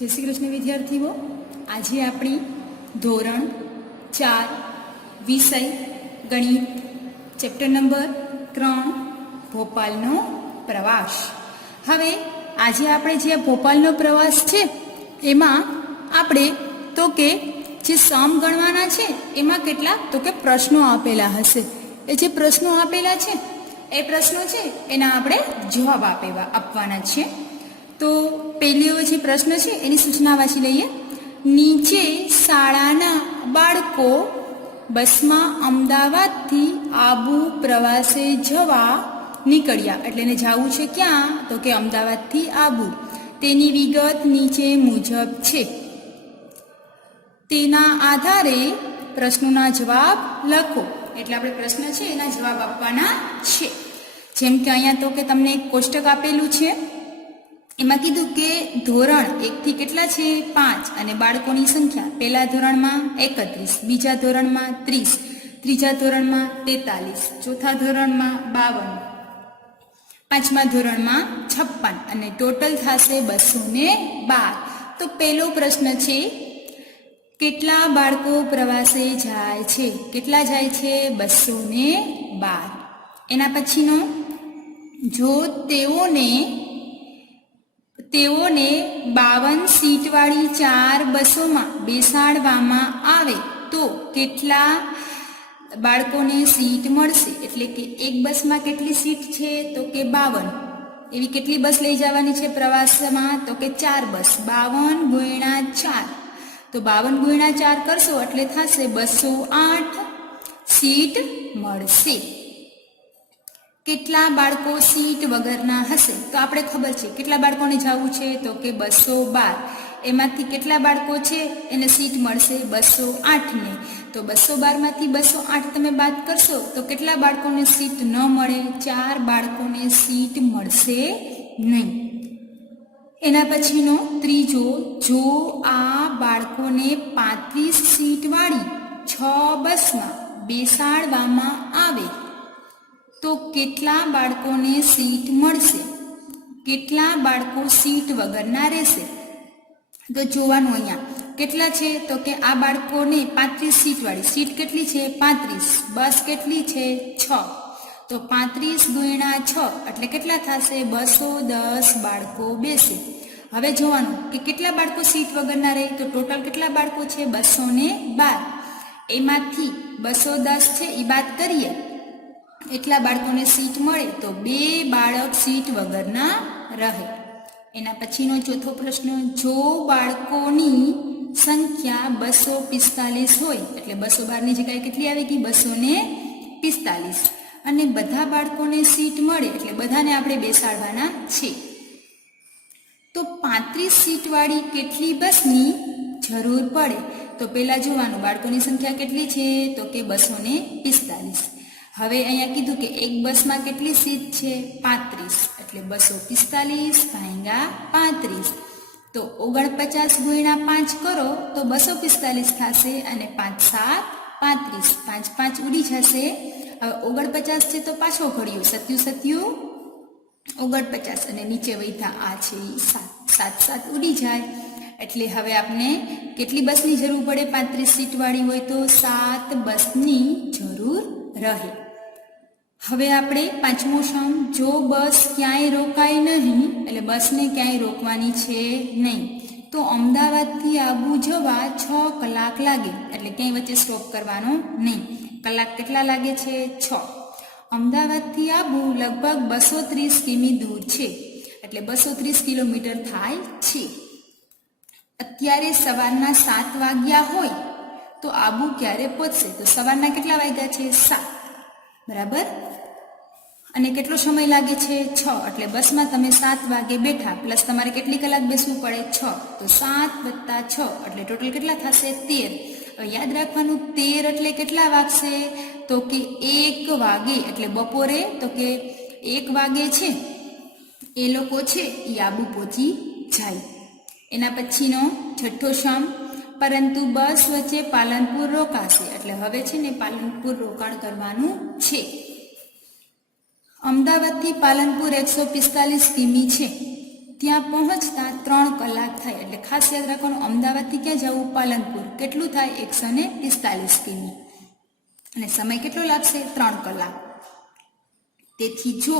જય શ્રી કૃષ્ણ વિદ્યાર્થીઓ, આજે આપણી ધોરણ 4 વિષય ગણિત ચેપ્ટર નંબર 3 ભોપાલનો પ્રવાસ. હવે આજે આપણે જે ભોપાલનો પ્રવાસ છે એમાં આપણે તો કે જે સમ ગણવાના છે એમાં કેટલા તો કે પ્રશ્નો આપેલા હશે. એ જે પ્રશ્નો આપેલા છે એ પ્રશ્નો છે એના આપણે જવાબ આપવાના છે. તો પહેલો જે પ્રશ્ન છે એની સૂચના વાંચી લઈએ. નીચે શાળાના બાળકો બસમાં અમદાવાદથી આબુ પ્રવાસે જવા નીકળ્યા. એટલે એને જવું છે ક્યાં તો કે અમદાવાદથી આબુ. તેની વિગત નીચે મુજબ છે. તેના આધારે પ્રશ્નોના જવાબ લખો. એટલે આપણે પ્રશ્ન છે એના જવાબ આપવાના છે. જેમ કે અહીંયા તો કે તમને એક કોષ્ટક આપેલું છે, એમાં કીધું કે ધોરણ 1 થી કેટલા છે 5 અને બાળકોની સંખ્યા પહેલા ધોરણમાં 31, બીજા ધોરણમાં 30, ત્રીજા ધોરણમાં 43, ચોથા ધોરણમાં 52, પાંચમા ધોરણમાં 56 અને ટોટલ થશે 212. તો પહેલો પ્રશ્ન છે કેટલા બાળકો પ્રવાસે જાય છે? કેટલા જાય છે? 212. એના પછીનો જો તેઓને 52 સીટવાળી 4 બસોમાં બેસાડવામાં આવે તો કેટલા બાળકોને સીટ મળશે? એટલે કે એક બસમાં કેટલી સીટ છે તો કે 52. એવી કેટલી બસ લઈ જવાની છે પ્રવાસમાં તો કે 4 બસ. 52 × 4 તો 52 × 4 કરશો એટલે થશે 208 સીટ મળશે. કેટલા બાળકો સીટ વગરના હશે? તો આપણે ખબર છે કેટલા બાળકોને જવું છે તો કે 212. એમાંથી કેટલા બાળકો છે એને સીટ મળશે? 208 ને. તો 212 માંથી 208 તમે બાદ કરશો તો કેટલા બાળકોને સીટ ન મળે? 4 બાળકોને સીટ મળશે નહીં. એના પછીનો ત્રીજો, જો આ બાળકોને 35 સીટવાળી 6 બસમાં બેસાડવામાં આવે તો કેટલા બાળકોને સીટ મળશે? કેટલા બાળકો સીટ વગરના રહેશે? તો જોવાનું અહીંયા કેટલા છે તો કે આ બાળકોને 35 સીટવાળી સીટ કેટલી છે? 35. બસ કેટલી છે? 6. તો 35 × 6 એટલે કેટલા થશે? 210 બાળકો બેસે. હવે જોવાનું કે કેટલા બાળકો સીટ વગરના રહે? તો ટોટલ કેટલા બાળકો છે? 212. એમાંથી 210 છે એ બાદ કરીએ એટલા બાળકોને સીટ મળે તો 2 બાળક સીટ વગરના રહે. એના પછીનો ચોથો પ્રશ્ન, જો બાળકોની સંખ્યા 245 હોય એટલે 212 ની જગ્યાએ કેટલી આવી ગઈ? 245. અને બધા બાળકોને સીટ મળે એટલે બધાને આપણે બેસાડવાના છે. તો 35 સીટવાળી કેટલી બસની જરૂર પડે? તો પહેલા જોવાનું બાળકોની સંખ્યા કેટલી છે તો કે 245. હવે અહીંયા કીધું કે એક બસમાં કેટલી સીટ છે? 35. એટલે 245 × 35. તો 49 × 5 કરો તો 245 થશે અને 5 × 7 = 35. 5 5 ઉડી જશે. હવે 49 છે તો પાછો ઘડ્યો 7 49 અને નીચે વૈધા આ છે 7 7 ઉડી જાય. એટલે હવે આપણે કેટલી બસની જરૂર પડે? 35 સીટવાળી હોય તો 7 બસની જરૂર રહે. હવે આપણે પાંચમો સમ, જો બસ ક્યાંય રોકાય નહીં એટલે બસને ક્યાંય રોકવાની છે નહીં તો અમદાવાદથી આબુ જવા 6 કલાક લાગે. એટલે ક્યાંય વચ્ચે સ્ટોપ કરવાનો નહીં. કલાક કેટલા લાગે છે? 6. અમદાવાદથી આબુ લગભગ 230 કિમી દૂર છે એટલે 230 કિલોમીટર થાય છે. અત્યારે સવારના 7 વાગ્યા હોય તો આબુ ક્યારે પહોંચશે? તો સવારના કેટલા વાગ્યા છે? 7. બરાબર. અને કેટલો સમય લાગે છે? 6. એટલે બસમાં તમે 7 વાગે બેઠા પ્લસ તમારે કેટલી કલાક બેસવું પડે? 6. તો 7 + 6 એટલે ટોટલ કેટલા થશે? 13. હવે યાદ રાખવાનું 13 એટલે કેટલા વાગશે તો કે 1 વાગે. એટલે બપોરે તો કે 1 વાગે છે એ લોકો છે એ આબુ પહોંચી જાય. એના પછીનો છઠ્ઠો સમ, પરંતુ બસ વચ્ચે પાલનપુર રોકાશે. એટલે હવે છે ને પાલનપુર રોકાણ કરવાનું છે. અમદાવાદથી પાલનપુર 145 કિમી છે. ત્યાં પહોંચતા 3 કલાક થાય એટલે ખાસ યાદ રાખવાનું, અમદાવાદથી ક્યાં જવું? પાલનપુર. કેટલું થાય? 145 કિમી. અને સમય કેટલો લાગશે? 3 કલાક. તેથી જો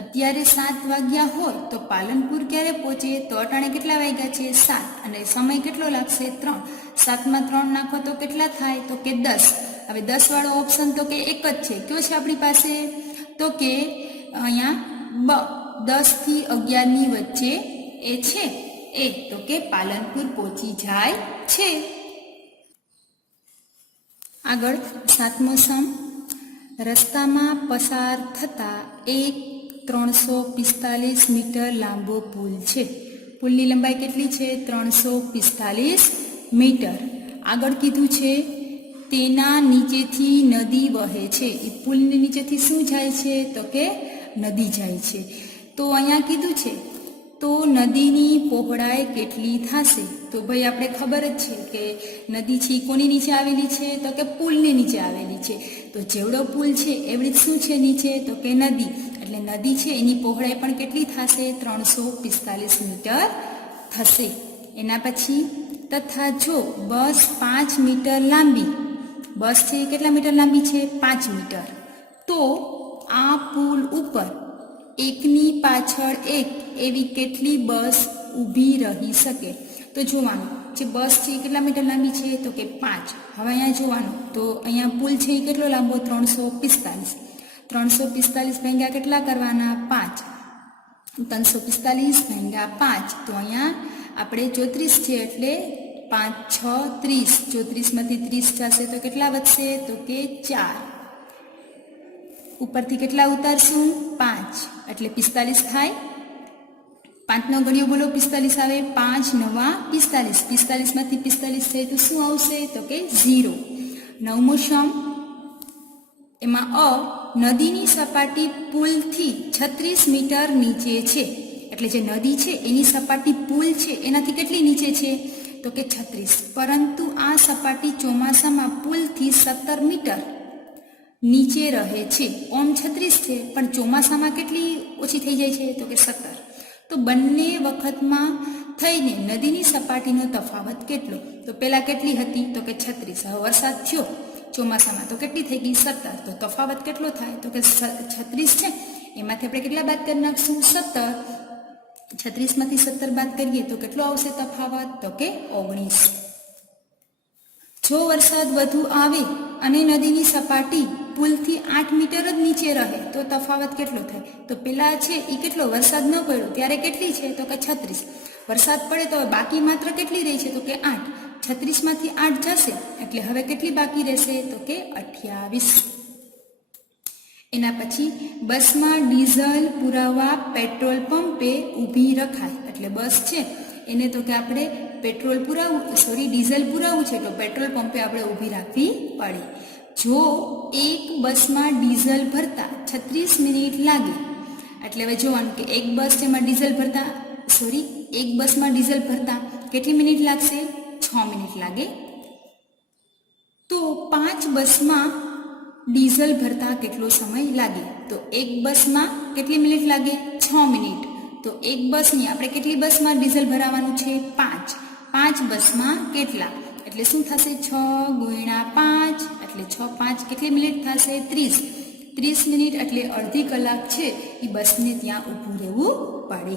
અત્યારે 7 વાગ્યા હોય તો પાલનપુર ક્યારે પહોંચે? તો અટાણે કેટલા વાગ્યા છે? 7. અને સમય કેટલો લાગશે? 3. 7 માં 3 નાખો તો કેટલા થાય? તો કે 10. હવે 10 વાળો ઓપ્શન તો કે એક જ છે. કયો છે આપણી પાસે? તો કે અહીંયા 10 થી 11 ની વચ્ચે એ છે એ, તો કે પાલનપુર પહોંચી જાય છે. આગળ 7મો સમ, રસ્તામાં પસાર થતા એક 345 મીટર લાંબો પુલ છે. પુલની લંબાઈ કેટલી છે? 345 મીટર. આગળ કીધું છે તેના નીચેથી નદી વહે છે. એ પુલની નીચેથી શું જાય છે? તો કે નદી જાય છે. તો અહીંયા કીધું છે તો નદીની પહોળાઈ કેટલી થશે? તો ભાઈ આપણે ખબર જ છે કે નદી છે કોની નીચે આવેલી છે? તો કે પુલની નીચે આવેલી છે. તો જેવડો પુલ છે એવડી શું છે નીચે? તો કે નદી. એટલે નદી છે એની પહોળાઈ પણ કેટલી થશે? 345 મીટર થશે. એના પછી તથા જો બસ 5 મીટર લાંબી, બસ છે કેટલા મીટર લાંબી છે? 5 મીટર. તો આ પુલ ઉપર એકની પાછળ એક એવી કેટલી બસ ઊભી રહી શકે? તો જોવાનું જે બસ છે એ કેટલા મીટર લાંબી છે? તો કે 5. હવે અહીંયા જોવાનું તો અહીંયા પુલ છે એ કેટલો લાંબો? 345. 345 ભાગ્યા કેટલા કરવાના? 5. 345 ભાગ્યા 5. તો અહીંયા આપણે 34 છે એટલે 5 6 30. 34 માંથી 30 જશે તો કેટલા વધશે? તો કે 4. ઉપરથી કેટલા ઉતારશું? 5 એટલે 45 થાય. 5 નો ઘડિયો બોલો, 45 આવે. 5 9 45. 45 માંથી 45 થાય તો શું આવશે? તો કે 0. 9મો સમ, એમાં નદીની સપાટી પુલથી 36 મીટર નીચે છે. એટલે જે નદી છે એની સપાટી પુલ છે એનાથી કેટલી નીચે છે? તો કે 36. પરંતુ આ સપાટી ચોમાસામાં પુલથી 17 મીટર નીચે રહે છે. ઓમ 36 છે પણ ચોમાસામાં કેટલી ઓછી થઈ જાય છે? તો કે 17. તો બંને વખતમાં થઈને નદીની સપાટીનો તફાવત કેટલો? તો પહેલા કેટલી હતી? તો કે 36. હવે વરસાદ થયો ચોમાસામાં તો કેટલી થઈ ગઈ? 17. તો તફાવત કેટલો થાય? તો કે 36 છે એમાંથી આપણે કેટલા બાદ કરી નાખશું? 17. 36 માંથી 17 બાદ કરીએ તો કેટલો આવશે તફાવત? તો કે 19. જો વરસાદ વધુ આવે અને નદીની સપાટી પુલથી 8 મીટર જ નીચે રહે તો તફાવત કેટલો થાય? તો પેલા છે એ કેટલો? વરસાદ ન પડ્યો ત્યારે કેટલી છે? તો કે 36. વરસાદ પડે તો બાકી માત્ર કેટલી રહી છે? તો કે 8. 36 માંથી 8 જશે એટલે હવે કેટલી બાકી રહેશે? તો કે 28. એના પછી બસમાં ડીઝલ પુરાવા પેટ્રોલ પંપે ઊભી રખાય. એટલે બસ છે એને તો કે આપણે ડીઝલ પુરાવવું છે તો પેટ્રોલ પંપે આપણે ઊભી રાખવી પડે. જો એક બસમાં ડીઝલ ભરતા 36 મિનિટ લાગે, એટલે હવે જોવાનું કે એક બસમાં ડીઝલ ભરતા કેટલી મિનિટ લાગશે? 6 મિનિટ લાગે. તો 5 બસમાં ડીઝલ ભરતા કેટલો સમય લાગે? તો એક બસમાં કેટલી મિનિટ લાગે? 6 મિનિટ. તો એક બસની આપણે કેટલી બસમાં ડીઝલ ભરાવાનું છે? 5. 5 બસમાં કેટલા? એટલે શું થશે? 6 ગુણ્યા 5 એટલે 6 5 કેટલી મિનિટ થશે? 30. 30 મિનિટ એટલે અડધી કલાક છે એ બસને ત્યાં ઊભું રહેવું પડે.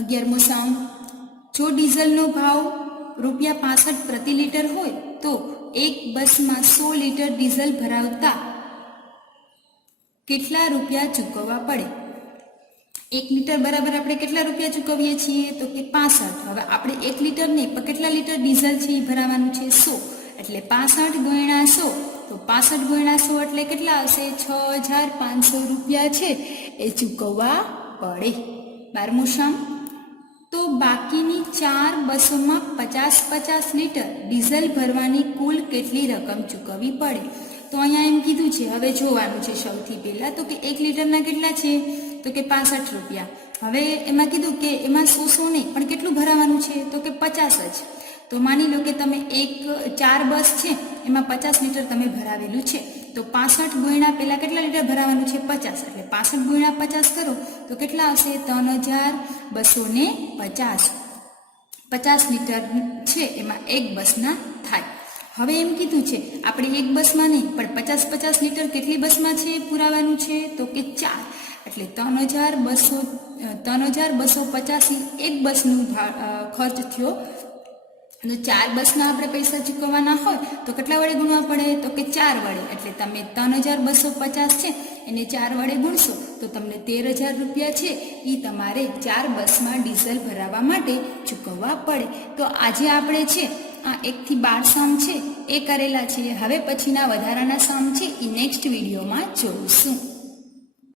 11મો સમ, જો ડીઝલનો ભાવ ₹65 પ્રતિ લીટર હોય તો એક બસમાં 100 લીટર ડીઝલ ભરાવતા કેટલા રૂપિયા ચૂકવવા પડે? 1 લીટર બરાબર આપણે કેટલા રૂપિયા ચૂકવીએ છીએ? તો કે 65. હવે આપણે 1 લીટર નહીં પણ કેટલા લીટર ડીઝલ છે એ ભરાવાનું છે? 100. એટલે 65 ગુણ્યા 100. તો 65 ગુણ્યા 100 એટલે કેટલા આવશે? 6500 રૂપિયા છે એ ચૂકવવા પડે. 12મો સમ, તો બાકીની 4 બસોમાં 50-50 લીટર ડીઝલ ભરવાની કુલ કેટલી રકમ ચૂકવવી પડે? તો અહીંયા એમ કીધું છે, હવે જોવાનું છે સૌથી પહેલા તો કે 1 લીટરના કેટલા છે? તો કે 65 રૂપિયા. હવે એમાં કીધું કે એમાં 100 નહીં પણ કેટલું ભરાવાનું છે? તો કે 50 જ. તો માની લો કે તમે 4 બસ છે એમાં 50 લીટર તમે ભરાવેલું છે તો 65 ગુણ્યા પહેલા કેટલા લીટર ભરાવાનું છે? 50. એટલે 65 ગુણ્યા 50 કરો તો કેટલા આવશે? 3250. 50 લીટર છે એમાં એક બસના થાય. હવે એમ કીધું છે આપણે એક બસમાં નહીં પણ 50 લીટર કેટલી બસમાં છે પુરાવાનું છે તો કે 4, એટલે 3250 એક બસનું ખર્ચ થયો. તો 4 બસના આપણે પૈસા ચૂકવવાના હોય તો કેટલા વડે ગુણવા પડે તો કે 4 વડે, એટલે તમે 3250 છે એને 4 વડે ગુણશો તો તમને 13000 રૂપિયા છે એ તમારે 4 બસમાં ડીઝલ ભરાવવા માટે ચૂકવવા પડે. તો આજે આપણે છે આ 1 થી 12 સમ છે એ કરેલા છે. હવે પછીના વધારાના સમ છે એ નેક્સ્ટ વિડીયોમાં જોઈશું.